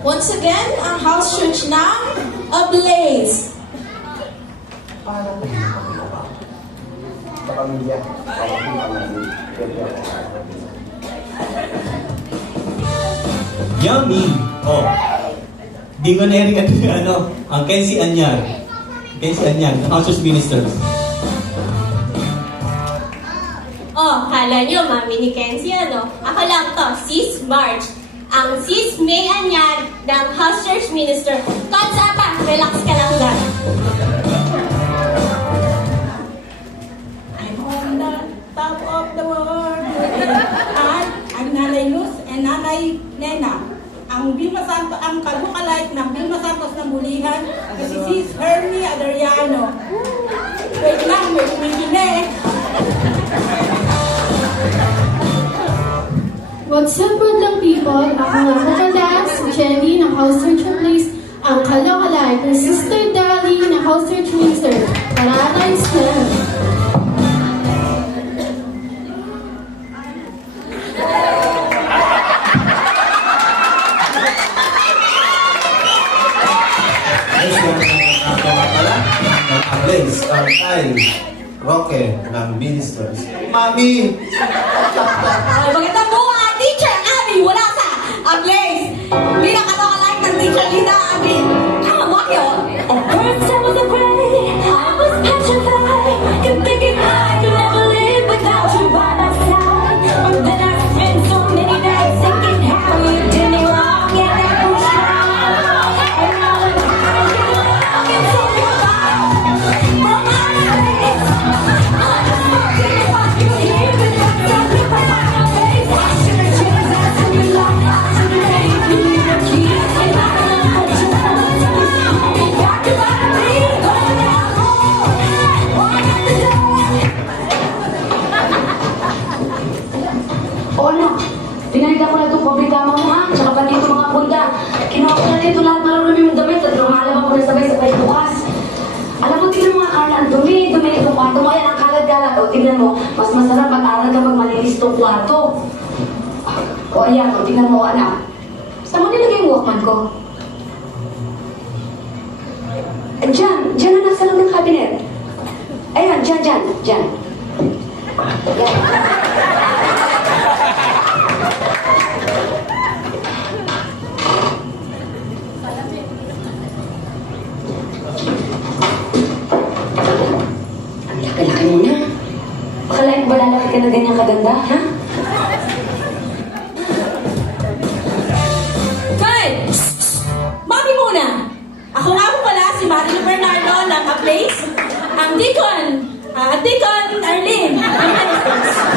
Once again, ang house church ng Ablaze. Yummy! Oh. Dingon Eric at ang Kenzie Anyar. Kenzie Anyar, the House's Ministers. Oh, kala nyo, mami ni Kenzie, ano? Ako lang to, Sis Marge. Ang Sis May Anyad ng House Church Minister. Konsa pa, relax ka lang dyan. I'm on the top of the world. And I'm Nanay Luz and Nanay Nena. Ang Vilma Santos, ang kalukalike ng Vilma Santos ng Bulihan. Kasi si Hermie Adriano. Wait lang, may kumikine. What's up, Budlang people? Ako nga kakala, si Jenny ng House Church Place, ang kalokalike ng Sister Dali ng House Church Minister. Paradise na! Next one ang mga pala ng Ablaze, ang Kyle Roque ng Ministers. Mami! Magandang buhay, Teacher Abby wala sa Ablaze. Hindi na kalokalike ng Teacher Lina Abby. Makyo. At first I was afraid, I was petrified, kept thinking I could never live without you by my side. But then I spent so many nights thinking how you did me wrong, and that was wrong. And all the time you looking so goodbye from my face. I just wanted to find you here, but that's not the face. I should have changed that to be like I should have made you a key, and I don't know what you want. O ano, pinalita ko na itong pobre kama mo ha, tsaka pa dito mga punta. Kinuha ko na dito lahat marunong yung damit at lumalabang ko na sabay-sabay bukas. Alam mo, tingnan mo nga Carla, ang dumi itong kwarto mo. Ayan, ang kalat-kalat. O, tingnan mo, mas masarap at-aral kapag malinis itong kwarto. O, ayan, o, tingnan mo anak. Saan mo nilagay yung Walkman ko? Diyan na nasa loob ng cabinet. Ayan, diyan. Yan. Ang laki-laki mo na. Akalain ko ba lalaki ka na ganyan kaganda, ha? Hoy! Mami muna! Ako nga po pala si Marilo Bernardo ng Ablaze. Ang Deacon Arlene ng Ministers.